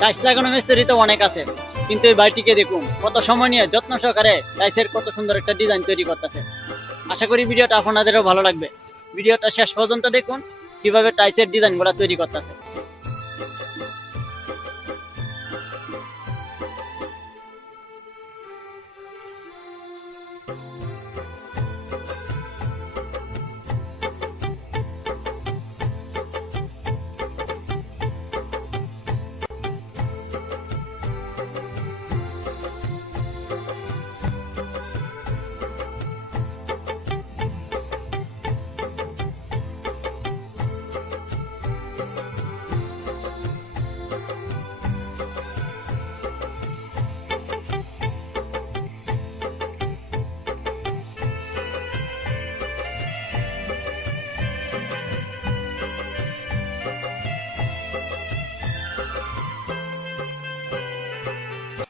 Tiles লাগানো মিস্ত্রি তো অনেক আছে, কিন্তু এই বাড়িটিকে দেখুন কত সময় নিয়ে যত্ন সহকারে টাইলসের কত সুন্দর একটা ডিজাইন তৈরি করতেছে। আশা করি ভিডিওটা আপনাদেরও ভালো লাগবে। ভিডিওটা শেষ পর্যন্ত দেখুন কিভাবে টাইলসের ডিজাইনগুলো তৈরি করতেছে।